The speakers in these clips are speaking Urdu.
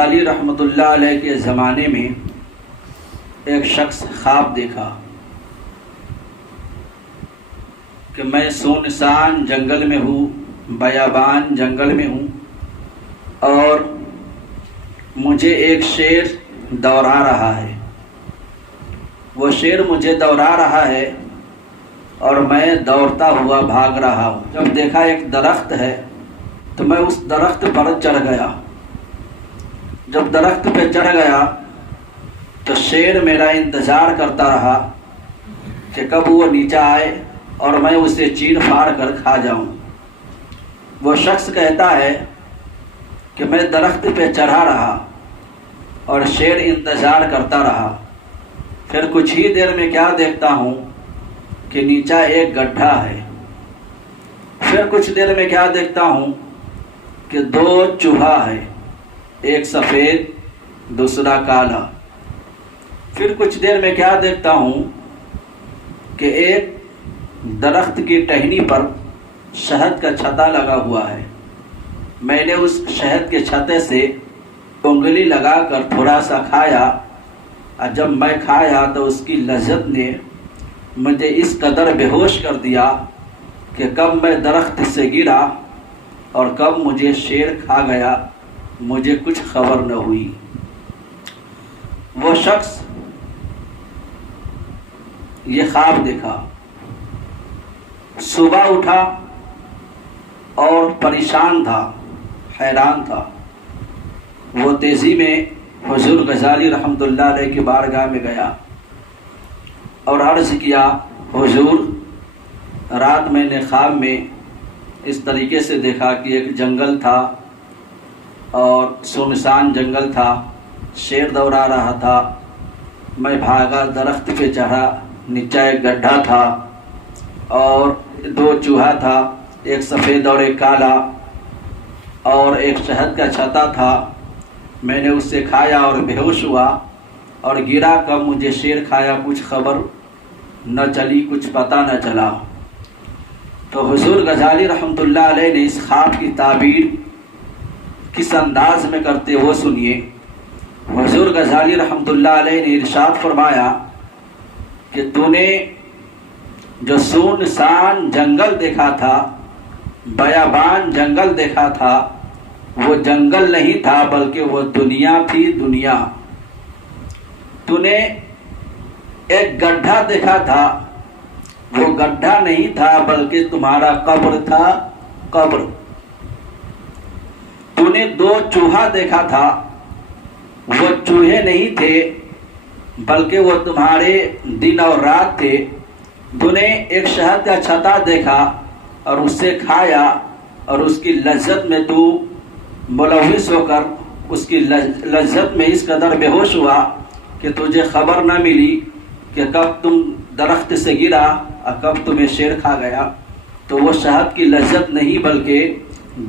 غزالی رحمۃ اللہ علیہ کے زمانے میں ایک شخص خواب دیکھا کہ میں سونسان جنگل میں ہوں، بیابان جنگل میں ہوں، اور مجھے ایک شیر دوڑا رہا ہے۔ وہ شیر مجھے دوڑا رہا ہے اور میں دوڑتا ہوا بھاگ رہا ہوں۔ جب دیکھا ایک درخت ہے تو میں اس درخت پر چڑھ گیا۔ جب درخت پہ چڑھ گیا تو شیر میرا انتظار کرتا رہا کہ کب وہ نیچے آئے اور میں اسے چیر پھاڑ کر کھا جاؤں۔ وہ شخص کہتا ہے کہ میں درخت پہ چڑھا رہا اور شیر انتظار کرتا رہا۔ پھر کچھ ہی دیر میں کیا دیکھتا ہوں کہ نیچے ایک گڈھا ہے۔ پھر کچھ دیر میں کیا دیکھتا ہوں کہ دو چوہا ہے، ایک سفید دوسرا کالا۔ پھر کچھ دیر میں کیا دیکھتا ہوں کہ ایک درخت کی ٹہنی پر شہد کا چھتا لگا ہوا ہے۔ میں نے اس شہد کے چھتے سے انگلی لگا کر تھوڑا سا کھایا، اور جب میں کھایا تو اس کی لذت نے مجھے اس قدر بے ہوش کر دیا کہ کب میں درخت سے گرا اور کب مجھے شیر کھا گیا مجھے کچھ خبر نہ ہوئی۔ وہ شخص یہ خواب دیکھا، صبح اٹھا اور پریشان تھا، حیران تھا۔ وہ تیزی میں حضور غزالی رحمۃ اللہ علیہ کی بارگاہ میں گیا اور عرض کیا، حضور رات میں نے خواب میں اس طریقے سے دیکھا کہ ایک جنگل تھا اور سنسان جنگل تھا، شیر دوڑا رہا تھا، میں بھاگا، درخت پہ چڑھا، نیچے ایک گڈھا تھا اور دو چوہا تھا، ایک سفید اور ایک کالا، اور ایک شہد کا چھتا تھا۔ میں نے اس سے کھایا اور بے ہوش ہوا اور گرا، کب مجھے شیر کھایا کچھ خبر نہ چلی، کچھ پتہ نہ چلا۔ تو حضور غزالی رحمۃ اللہ علیہ نے اس خواب کی تعبیر کس انداز میں کرتے وہ سنیے۔ حضور غزالی رحمۃ اللہ علیہ نے ارشاد فرمایا کہ تو نے جو سونسان جنگل دیکھا تھا، بیابان جنگل دیکھا تھا، وہ جنگل نہیں تھا بلکہ وہ دنیا تھی، دنیا۔ تو نے ایک گڈھا دیکھا تھا، وہ گڈھا نہیں تھا بلکہ تمہارا قبر تھا، قبر۔ تو نے دو چوہا دیکھا تھا، وہ چوہے نہیں تھے بلکہ وہ تمہارے دن اور رات تھے۔ تو نے ایک شہد کا چھتا دیکھا اور اس سے کھایا اور اس کی لذت میں تو ملوث ہو کر اس کی لذت میں اس قدر بے ہوش ہوا کہ تجھے خبر نہ ملی کہ کب تم درخت سے گرا اور کب تمہیں شیر کھا گیا۔ تو وہ شہد کی لذت نہیں بلکہ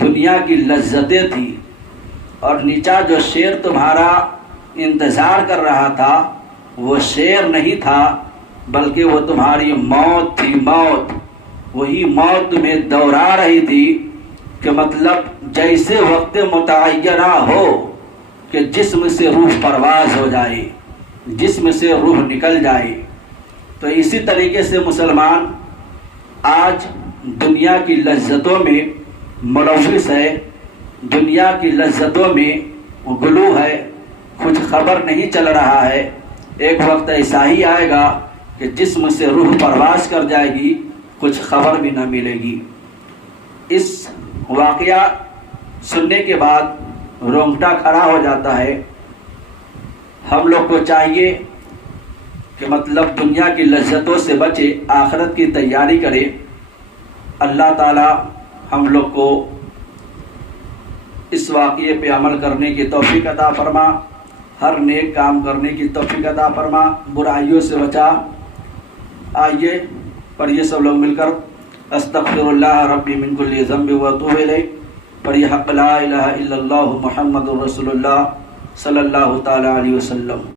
دنیا کی لذتیں تھی، اور نیچا جو شیر تمہارا انتظار کر رہا تھا وہ شیر نہیں تھا بلکہ وہ تمہاری موت تھی، موت۔ وہی موت تمہیں دوڑا رہی تھی کہ مطلب جیسے وقت متعینہ ہو کہ جسم سے روح پرواز ہو جائے، جسم سے روح نکل جائے۔ تو اسی طریقے سے مسلمان آج دنیا کی لذتوں میں ملوث ہے، دنیا کی لذتوں میں غلو ہے، کچھ خبر نہیں چل رہا ہے۔ ایک وقت ایسا ہی آئے گا کہ جسم سے روح پرواز کر جائے گی، کچھ خبر بھی نہ ملے گی۔ اس واقعہ سننے کے بعد رونگٹا کھڑا ہو جاتا ہے۔ ہم لوگ کو چاہیے کہ مطلب دنیا کی لذتوں سے بچے، آخرت کی تیاری کرے۔ اللہ تعالی ہم لوگ کو اس واقعے پہ عمل کرنے کی توفیق عطا فرما، ہر نیک کام کرنے کی توفیق عطا فرما، برائیوں سے بچا۔ آئیے پڑھیے سب لوگ مل کر، استغفر اللہ ربی من کل ذنب واتوب الیہ، پڑھیے حق لا الہ الا اللہ محمد رسول اللہ صلی اللہ تعالی علیہ وسلم۔